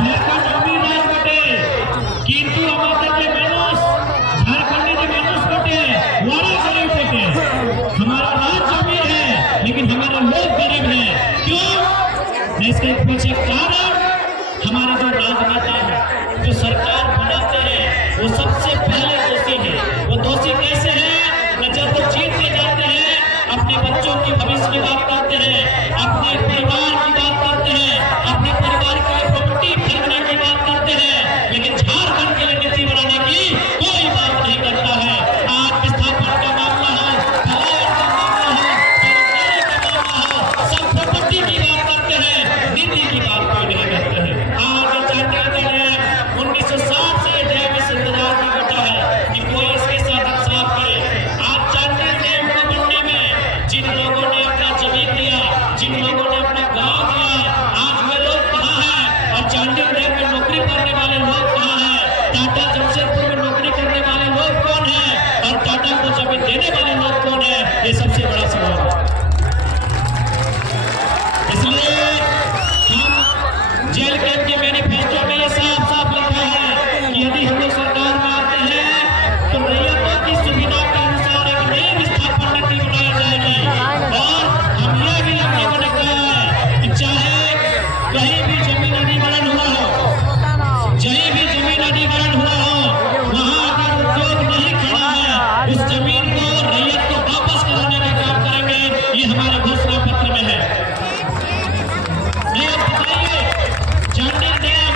ઝારખંડ અમીર રાજ બટે কিন্তু আমাদের যে মানুষ झारखंडी जो मानुष बटे वाला गरीब बटे हमारा राज्य अमीर है लेकिन हमारे लोग गरीब हैं क्यों? इसके पीछे कारण हमारे जो राजनेता है जो सरकार बनाते हैं वो सबसे पहले दोषी है। वो दोषी कैसे है? जब वो जीतते जाते हैं अपने बच्चों की भविष्य की बात करते हैं, अपने परिवार की बात करते हैं, अपने परिवार की प्रॉपर्टी खरीदने की बात करते हैं, लेकिन झारखंड के लिए नीति बनाने की कोई बात नहीं करता है। आज विस्थापन का मामला हो, पलायन का मामला हो, बेरोजगारी का मामला हो, सब प्रॉपर्टी की बात करते हैं, नीति की बात कोई नहीं करते हैं। आज चांडीगढ़ डैम 1960 से डैम इस इंतजार में बैठा है कि कोई इसके साथ इंसाफ करे। आज चांडीगढ़ डैम को बनने में जिन लोगों ने अपना जमीन दिया, जिन लोगों ने अपना गांव दिया, आज वे लोग कहाँ हैं? और चांडीगढ़ डैम में नौकरी करने वाले लोग कहाँ हैं? टाटा जमशेदपुर में नौकरी करने वाले लोग कौन हैं? और टाटा को जमीन देने वाले लोग कौन हैं? ये सबसे बड़ा सवाल है। इसलिए हम जेल कैंप के मैनिफेस्टो में ये साफ साफ लिखा है कि यदि हम लोग सरकार में आते हैं तो रैयतों की सुविधा के अनुसार एक नई विस्थापन नीति बनाई जाएगी। और हम ये भी हम लोगों ने कहा है कि चाहे कहीं भी जमीन अधिग्रहण हुआ हो, कहीं भी जमीन अधिग्रहण हुआ हो, वहाँ अगर उद्योग नहीं खड़ा है उस जमीन को रैयत को वापस कराने का काम करेंगे। ये हमारे घोषणा पत्र में है। बताइए चांडीगढ़ डैम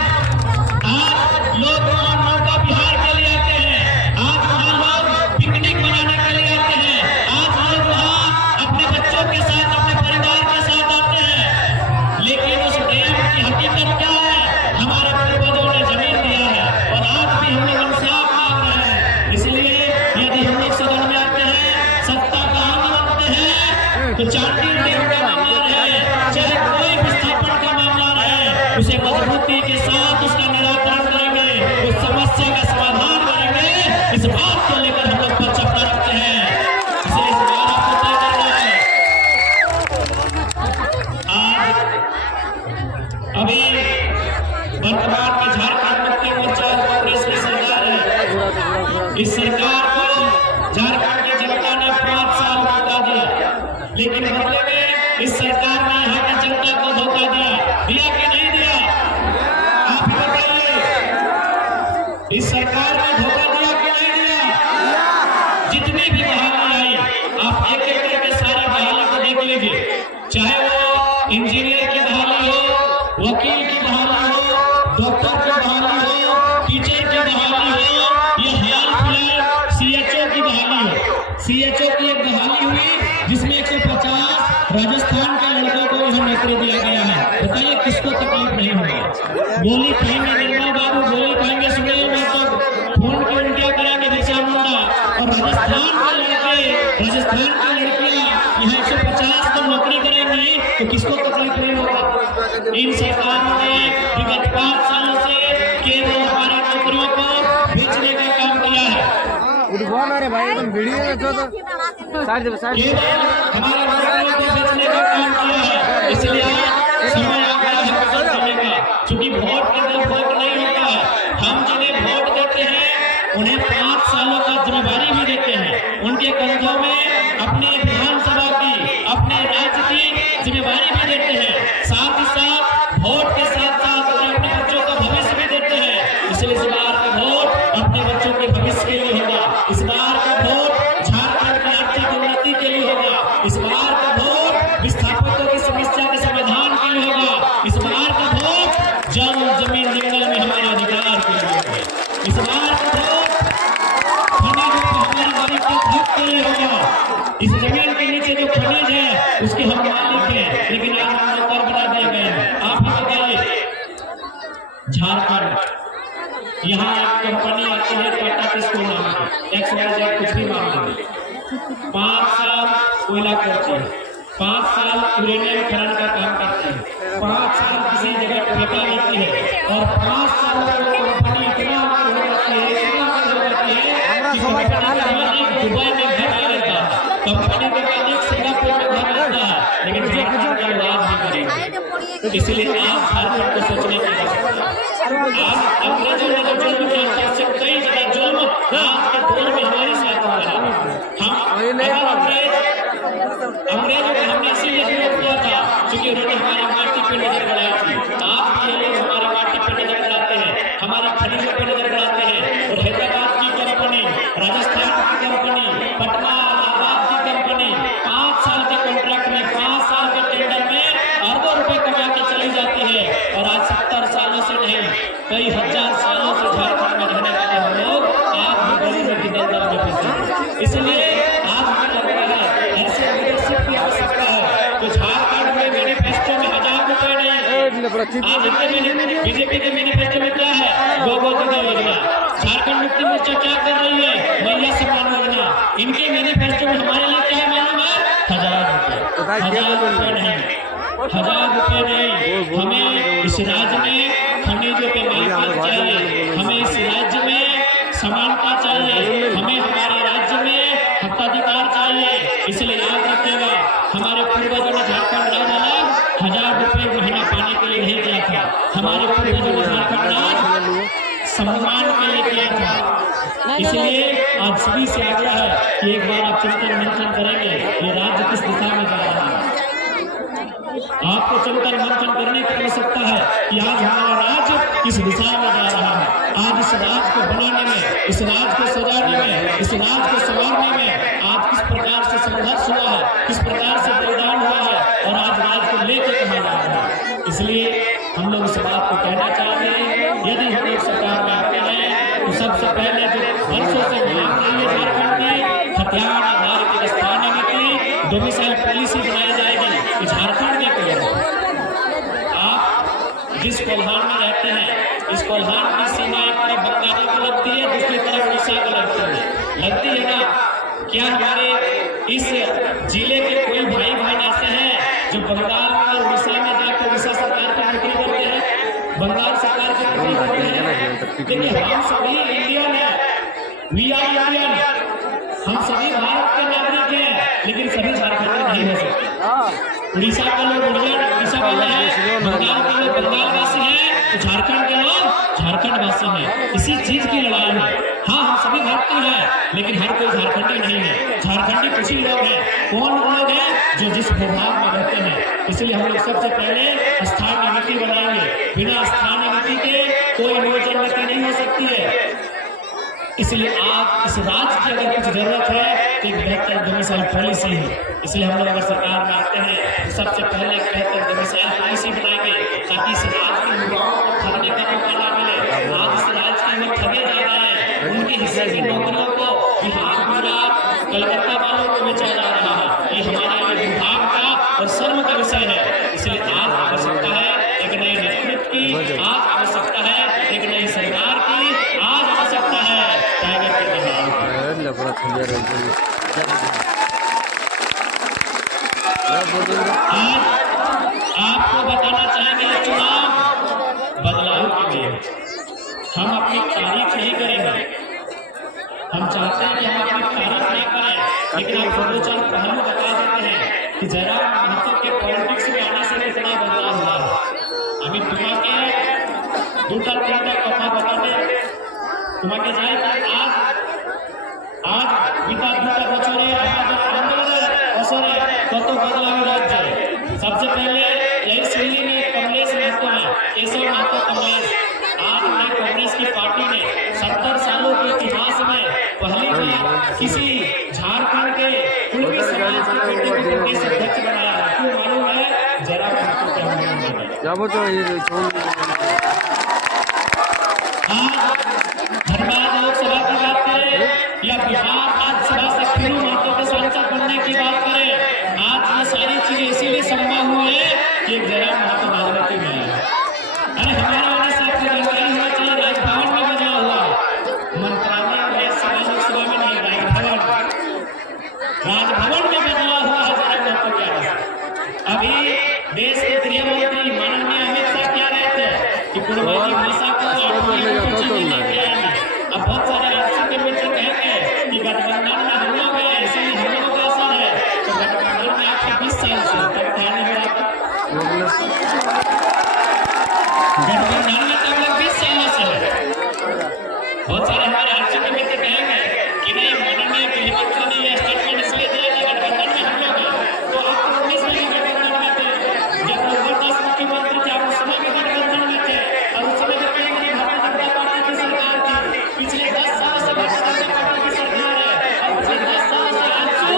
आज लोग वहाँ नौका विहार के लिए आते हैं, आज वहाँ लोग पिकनिक मनाने के लिए आते हैं, आज लोग वहाँ अपने बच्चों के साथ अपने परिवार के साथ आते हैं, लेकिन उस डैम की हकीकत क्या है? हमारे पूर्वजों ने जमीन दिया है और आज भी हम लोग इंसाफ मांग रहे हैं। इसलिए यदि हम लोग सदन में आते हैं, सत्ता का हम मानते हैं तो चांडीगढ़ डैम का मामला रहे, चाहे कोई विस्थापन का मामला रहे, उसे मजबूती के साथ उसका निराकरण करेंगे, उस समस्या का समाधान करेंगे। इस बात को लेकर हम लोग पचपना रखते हैं। इसलिए इस बात आपको तय करना है। आज अभी वर्तमान में झारखंड मुक्ति मोर्चा कांग्रेस की सरकार है। इस सरकार को झारखंड की जनता ने 5 साल धोखा दिया, लेकिन बदले में इस सरकार ने यहाँ की जनता को धोखा दिया कि नहीं दिया? आप ही बताइए, इस सरकार ने धोखा दिया कि नहीं दिया? जितनी भी बहाली आई आप एक एक करके सारी बहाली को देख लीजिए, चाहे वो इंजीनियर की बहाली हो, वकील की बहाली हो, डॉक्टर की बहाली हो, टीचर की बहाली हो, ये हाल फिलहाल CHO की बहाली हो। CHO की एक बहाली हुई जिसमें 150 राजस्थान के लड़कों को यह नौकरी दिया गया है। बताइए किसको तकलीफ नहीं होगी? गोली खाएंगे निर्मल बाबू, गोली खाएंगे सुनील महतो, फोन की उल्टियां करेंगे बिरसा मुंडा, और राजस्थान की लड़कियां यहाँ 150 को नौकरी करेंगी तो किसको तकलीफ नहीं होगा? इन सरकारों ने विगत 5 सालों से केवल हमारी नौकरियों को बेचने का काम किया है। अरे भाई तुम वीडियो में तो हमारे नौकरियों को बेचने का काम किया है। इसलिए समय आ गया है बदल करने का, क्योंकि वोट के अंदर फर्क नहीं होता। हम जिन्हें वोट देते हैं उन्हें 5 सालों का जिम्मेदारी भी देते हैं, उनके कंधों में अपनी विधानसभा की, अपने राज्य की जिम्मेदारी भी देते हैं, साथ ही साथ वोट के साथ साथ उन्हें अपने बच्चों का भविष्य भी देते हैं। इसलिए इस बार का वोट अपने बच्चों के भविष्य के लिए होगा। इस बार का वोट झारखंड की आर्थिक उन्नति के लिए होगा। इस बार का वोट विस्थापितों की समस्या के समाधान के लिए होगा। इस बार का वोट जल जमीन जंगल में हमारे अधिकार के लिए होगा। इस बार का वोट खनिज हमारी गरीब के हक के लिए होगा। इस जमीन के नीचे जो खनिज है उसके हम मालिक हैं, लेकिन आज हम नौकर बना दिए गए हैं। आप ही बताइए, झारखंड यहाँ एक कंपनी आती है टाटा किसको नाम है, XYZ कुछ भी मान लीजिए, 5 साल कोयला करती है, 5 साल यूरेनियम खनन का काम करती है, 5 साल किसी जगह ठेका लेती है, और 5 साल में वो कंपनी इतना हो जाती है कि कंपनी का मालिक दुबई में घर ले लेता है, कंपनी का मालिक सिंगापुर में घर लेता है, लेकिन झारखंड का इलाज नहीं करेगा। इसलिए आप झारखंड को सोचने की आवश्यकता है। आज अंग्रेजों ने जो जुल्म किया था उससे कई ज्यादा जुल्म आज के दौर में हमारे साथ हो रहा है। हम अंग्रेजों को हमने इसीलिए विरोध किया था क्योंकि उन्होंने हमारी माटी पे नजर गड़ाई थी। आज ये लोग हमारी माटी पे नजर गड़ाते हैं, हमारी खनिजों पे नजर गड़ाते हैं और हैदराबाद की कंपनी, राजस्थान की कंपनी, पटना इलाहाबाद की कंपनी 5 साल के कॉन्ट्रैक्ट में 5 साल के टेंडर में अरबों रुपए कमा के चली जाती है और आज 70 सालों से नहीं कई हजार सालों से झारखंड में रहने वाले हम लोग आज भी गरीबों की दलदल में फंसे हैं। इसलिए आज हमें लग रहा है ऐसे लीडरशिप की आवश्यकता है। तो झारखंड में मैनिफेस्टो में 1000 रुपए नहीं, आज बीजेपी के मैनिफेस्टो में क्या है? गोदी योजना। झारखंड मुक्ति मोर्चा क्या कर रही है? मैया सम्मान योजना। इनके मैनिफेस्टो में हमारे लिए क्या है मालूम है? 1000 रुपए। 1000 रुपए नहीं, 1000 रुपए नहीं। हमें इस राज्य में खनिजों पे मालिकाना चाहिए, हमें इस राज्य में समानता चाहिए, हमें हमारे राज्य में हक्काधिकार चाहिए। इसलिए याद रखिएगा हमारे पूर्वजों ने झारखंड राज अलग 1000 रुपए महीना पाने के लिए नहीं किया था। हमारे पूर्वजों ने झारखंड राज सम्मान के लिए किया था। इसलिए आज सभी से आग्रह है कि एक बार आप चिंतन मंथन करेंगे ये राज्य किस दिशा में जा रहा है। आपको चिंतन मंथन करने की आवश्यकता है कि आज हमारा राज्य किस दिशा में जा रहा है। आज इस राज्य को बनाने में, इस राज्य को सजाने में, इस राज्य को संवारने में आज किस प्रकार से संघर्ष हुआ है, किस प्रकार से बलिदान हुआ है और आज राज्य को लेकर कहा जा रहा है। इसलिए हम लोग इस बात को कहना चाहेंगे यदि हम लोग सरकार में आते हैं तो सबसे पहले जो वर्षों से मांग रही है झारखंड की हथियार आधारित स्थानीय नीति, डोमिसाइल पॉलिसी बनाई जाएगी कि झारखंड में आप जिस कोल्हान में रहते हैं इस कोल्हान की सीमा एक तरफ बंगाल को लगती है, दूसरी तरफ उड़ीसा को लगती है ना। क्या हमारे इस जिले के कोई भाई बहन ऐसे हैं जो बंगाल और उड़ीसा में जाकर उड़ीसा सरकार की नौकरी करते हैं, बंगाल सरकार की नौकरी करते हैं? देखिए हम सभी इंडियन हैं, वी आर इंडियन, हम सभी भारत के नागरिक हैं, लेकिन सभी झारखंडी नहीं हो सकते। उड़ीसा के लोग उड़ीसा वाले हैं, बंगाल के लोग बंगालवासी हैं, तो झारखंड के लोग झारखंडवासी हैं। इसी चीज की लड़ाई है। हाँ हम सभी भारतीय हैं लेकिन हर कोई झारखंडी नहीं है। झारखंडी कुछ ही लोग हैं। कौन लोग हैं? जो जिस विभाग में रहते हैं। इसलिए हम लोग सबसे पहले स्थानीय नीति बनाएंगे। बिना स्थानीय नीति के कोई नियोजन नीति नहीं हो सकती है। इसलिए आज इस राज्य की अगर कुछ जरूरत है तो एक बेहतर डोमिसाइल पॉलिसी है। इसलिए हम लोग अगर सरकार में आते हैं तो सबसे पहले एक बेहतर डोमिसाइल पॉलिसी बनाएंगे ताकि इस राज्य के युवाओं को ठगने का मौका न मिले। आज इस राज्य के लोग ठगे जा रहे हैं, उनकी हिस्से की नौकरियों को बिहार, गुजरात, कलकत्ता वालों को बेचा जा रहा है। ये हमारे लिए विभाग का और शर्म का विषय है। इसलिए आज आवश्यकता है एक नए नेतृत्व की, आज आवश्यकता है एक नई सरकार की, आज आवश्यकता है टाइगर के आज आपको बताना चाहेंगे चुनाव बदलाव के लिए हम अपनी तारीफ नहीं करेंगे। हम चाहते हैं कि हम अपनी तारीफ नहीं करें, लेकिन आप दो चार पहलू बता देते हैं कि जयराम महतो के पॉलिटिक्स में आने से कितना बदलाव हुआ है। अभी तुम्हारे 2-3 कथा बताते तुम्हारे जाए कि आज बीता 2 বছরে আমাদের আন্দোলনের অসরে কত বদলাव राज्य। सबसे पहले यही शैली में कमलेश महतो है, केशव महतो कमलेश। आज मैं कांग्रेस की पार्टी ने 70 सालों के इतिहास में पहली बार किसी झारखंड के कुल्बी समाज के बेटे को प्रदेश अध्यक्ष बनाया है। क्यों मालूम है? जयराम महतो के धनबाद लोकसभा की बात करें या बिहार राज्यसभा से फिरू महतो के सांसद बनने की बात करें, आज ये सारी चीजें इसीलिए संभव हुई है कि जयराम महतो राजनीति में है। अरे हमारे वाले साथ की जानकारी होना चाहिए। राजभवन में बदलाव हुआ, मंत्रालय में लोकसभा में नहीं, राजभवन में बदलाव हुआ है जयराम महतो के आगे। अभी देश के गृह मंत्री माननीय अमित शाह कह रहे थे कि पूर्वांचल भाषा को अब बहुत सारे राज्यों के मित्र कहेंगे कि गठबंधन में हम लोग हैं, इसलिए हम लोगों का असर है। तो गठबंधन में आपके 20 साल से तब ध्यान नहीं हो रहा। गठबंधन में तो हम लोग 20 सालों से है। बहुत सारे हमारे आरक्षण के मित्र कहेंगे कि नहीं माननीय गृहमंत्री ने यह स्टेटमेंट इसलिए दिया कि गठबंधन में हम लोग हैं। तो आप 19 में गठबंधन में थे, जब जबरदस्त मुख्यमंत्री थे आप उस समय भी गठबंधन में थे, और उस समय जब भारतीय जनता पार्टी की सरकार थी। पिछले 10 साल से भारतीय जनता पार्टी की सरकार है, और पिछले 10 साल से आंसू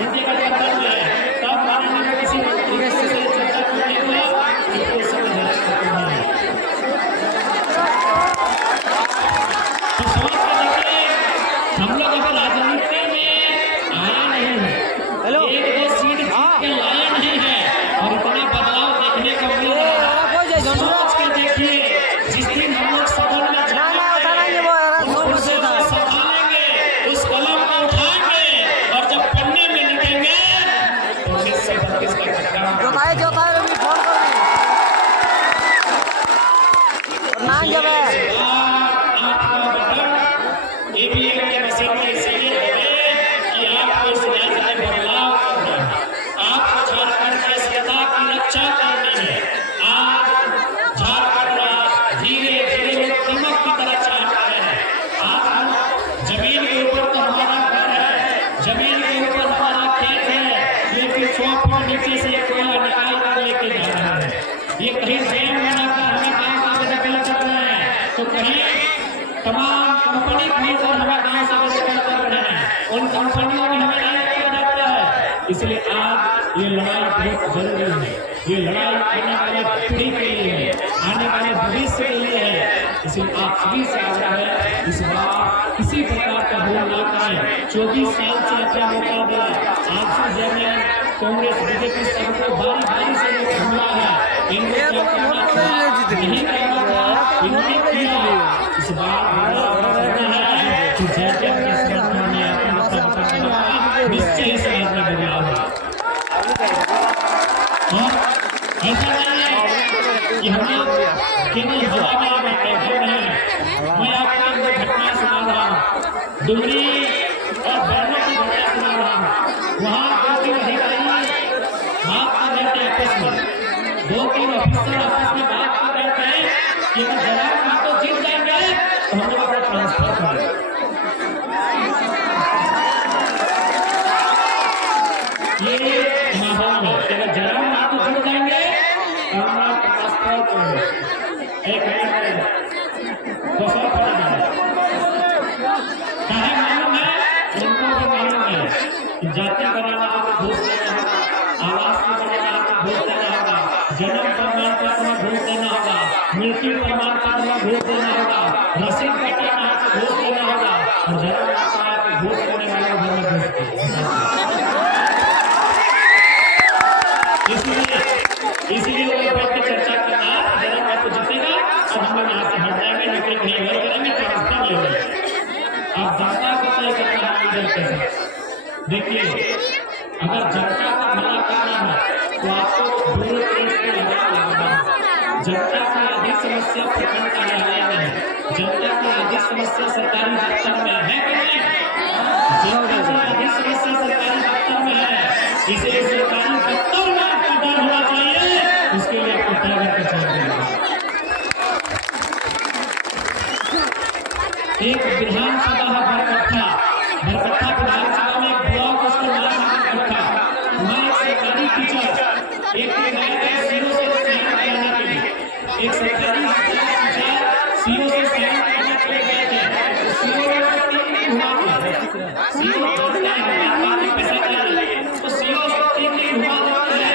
हिंदी गठबंधन में है। तब माननीय किसी मंत्री से चर्चा करने हुआ इनको समझ आ सकता है। तो समझ कर देखिए, हम लोग अभी राजनीति में आए नहीं है, एक दो सीट जीत के लाए नहीं है, और इतना बदलाव देखने को मिल रहा है। सोच के देखिए, जिस दिन हम लोग सदन में जाएंगे, संभालेंगे, उस कलम को उठाएंगे, और जब पन्ने में लिखेंगे तो 1932 का खतरा ईवीएम के मशीन में इसलिए है कि आपको इस राज्य में बदलाव करना है, आपको झारखंड की अस्मिता की रक्षा करनी है। आज झारखंड धीरे धीरे लोग दीमक की तरह छाट रहे हैं। आज जमीन के ऊपर तो हमारा घर है, जमीन के ऊपर हमारा खेत है, लेकिन 100 फुट नीचे से कोयला निकाल कर लेके जा रहा है। ये कहीं डैम बनाकर हमें गाँव का दखल कर रहे हैं, तो कहीं तमाम कंपनी खरीदकर हमें गाँव से बेदखल कर रहे हैं। उन कंपनियों में हमें नहीं किया जाता है। इसलिए आज ये लड़ाई बहुत जरूरी है। ये लड़ाई आने वाले पीढ़ी के लिए है, आने वाले भविष्य के लिए है। इसलिए आप सभी से आग्रह है, इस बार किसी प्रकार का भूल ना करें। 24 साल से अपना मौका दिया, आपसे जैसे कांग्रेस बीजेपी सबको बारी बारी से हमला है, इनको क्या करना था, नहीं करना था, इन्होंने किया। इस बार कि जैसे अपने समर्थन में निश्चय ही समाज में बदलाव है। और ऐसा नहीं है कि हम लोग केवल हवा में बातें कर रहे हैं। मैं आपको एक घटना सुना रहा हूँ, डुमरी और बैरवा की घटना सुना रहा हूँ। वहाँ 2-3 अधिकारी बात कर रहे थे आपस में, 2-3 ऑफिसर आपस में बात कर रहे थे कि अगर जवाब हम तो जीत जाएंगे तो हम लोग अपना ट्रांसफर करें। ये माहौल है कि अगर जवाब हम तो जीत जाएंगे तो हम लोग ट्रांसफर करें। एक दूसरा पढ़ना है, मालूम है, उनको भी मालूम है कि जाति बनाना आपको घूस देना होगा, आवास में बनाना आपको घूस देना होगा, जन्म प्रमाण पत्र में घूस देना होगा, मृत्यु प्रमाण पत्र में घूस देना होगा, रसीद कटाना आपको घूस देना होगा, और जन्म आपको घूस देने वाले घर में घूस इसलिए वो बैठ के चर्चा करना, जन्म आपको जीतेगा और हम लोग यहाँ से हट जाएंगे, नौकरी कहीं और करेंगे, ट्रांसफर ले लेंगे। आप जनता को तय करना है लीडर के साथ। देखिए, अगर जनता को भला करना है तो आपको ब्यूरोक्रेट पे लगाना है। जनता की अधिक समस्या प्रखंड कार्यालय में है, जनता की अधिक समस्या सरकारी दफ्तर में है कि नहीं? जनता की अधिक समस्या सरकारी दफ्तर में है, इसलिए सरकारी दफ्तर में आपका डर होना चाहिए, उसके लिए आपको तय करके चलना है। एक विधानसभा है बरकट्ठा विधानसभा में एक ब्लॉक उसको नाम रखा। मैं एक सरकारी टीचर, एक सीओ से साइन कराने के लिए, एक सरकारी टीचर सीओ से साइन कराने के लिए गए थे। सीओ को 3 दिन हुआ था, सीओ को पैसा चाहिए, तो सीओ से 3 दिन हुआ जाता है।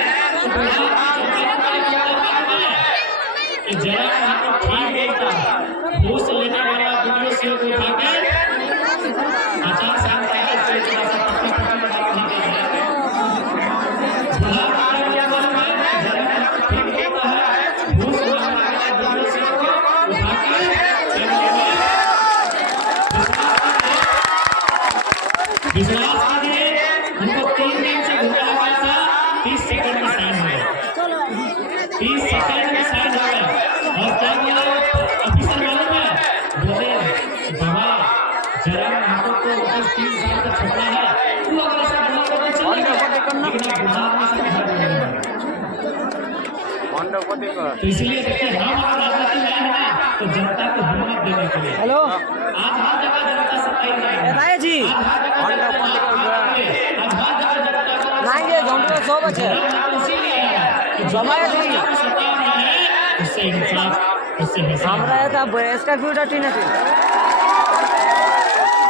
तो जरा वहाँ पर ठीक बोलता है, घूस लेने वाला वीडियो सीओ को उठा के आचार संहिता के थोड़ा सा पक्का बात नहीं कर रहा है। जरा ठीक बोलता है, घूस लेने वाला वीडियो सीओ को उठा के विश्वास कीजिए, उनको 3 दिन से घूमने लगा था, 30 सेकंड में साइन हो गया, 30 सेकंड में साइन हो गया। और क्या बोला ऑफिसर मालूम है, बोले बाबा जरा हमको तो 30 साल का छोटा है, तू अगर ऐसा बोला तो चलेगा, लेकिन आप बुढ़ा आदमी से बाहर बोलेगा। तो इसलिए देखिए हम अगर राजनीति में आए हैं ना तो जनता को बहुमत देने के लिए। हेलो आज हर जगह जनता सत्ता में है। बताइए जी आज हर जगह जनता नाइए झोंडू 100 बचे इसीलिए आया है कि जमाया जी जनता को सत्ता में है उससे इंसाफ उससे हिसाब। আমরা এটা বয়স্কা ভিউটা টিনে টিন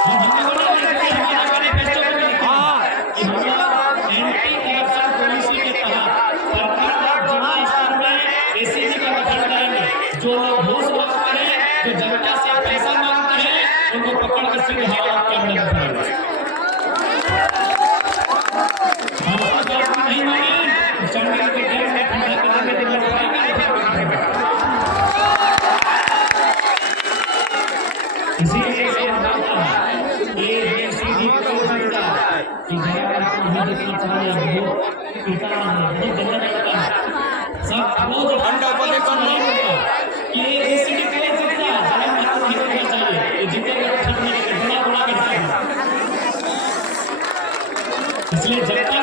हमने बोला कि हमारे मैनिफेस्टो में लिखा है कि हम लोग एंटी करप्शन पॉलिसी के तहत सरकार और जिला स्तर में एसीजी का गठन करेंगे। जो लोग घूस मांगते हैं जो जनता से पैसा मांगते हैं उनको पकड़ कर सीधे हालात के अंदर रखेंगे। हम उसको जवाब नहीं मांगे तो चंडीगढ़ के जेल में ठंडा करने के लिए इसीलिए से बताता है एबीसीडी को करता है कि जगह आपको नहीं देखना चाहिए वो कितना है बहुत गंदा लगता है सब वो जो ठंडा पड़े कर नहीं होता कि एबीसीडी के लिए जीतता है जगह आपको नहीं देखना चाहिए ये जीतेगा तो ठीक नहीं है बड़ा बड़ा करता है। इसलिए जनता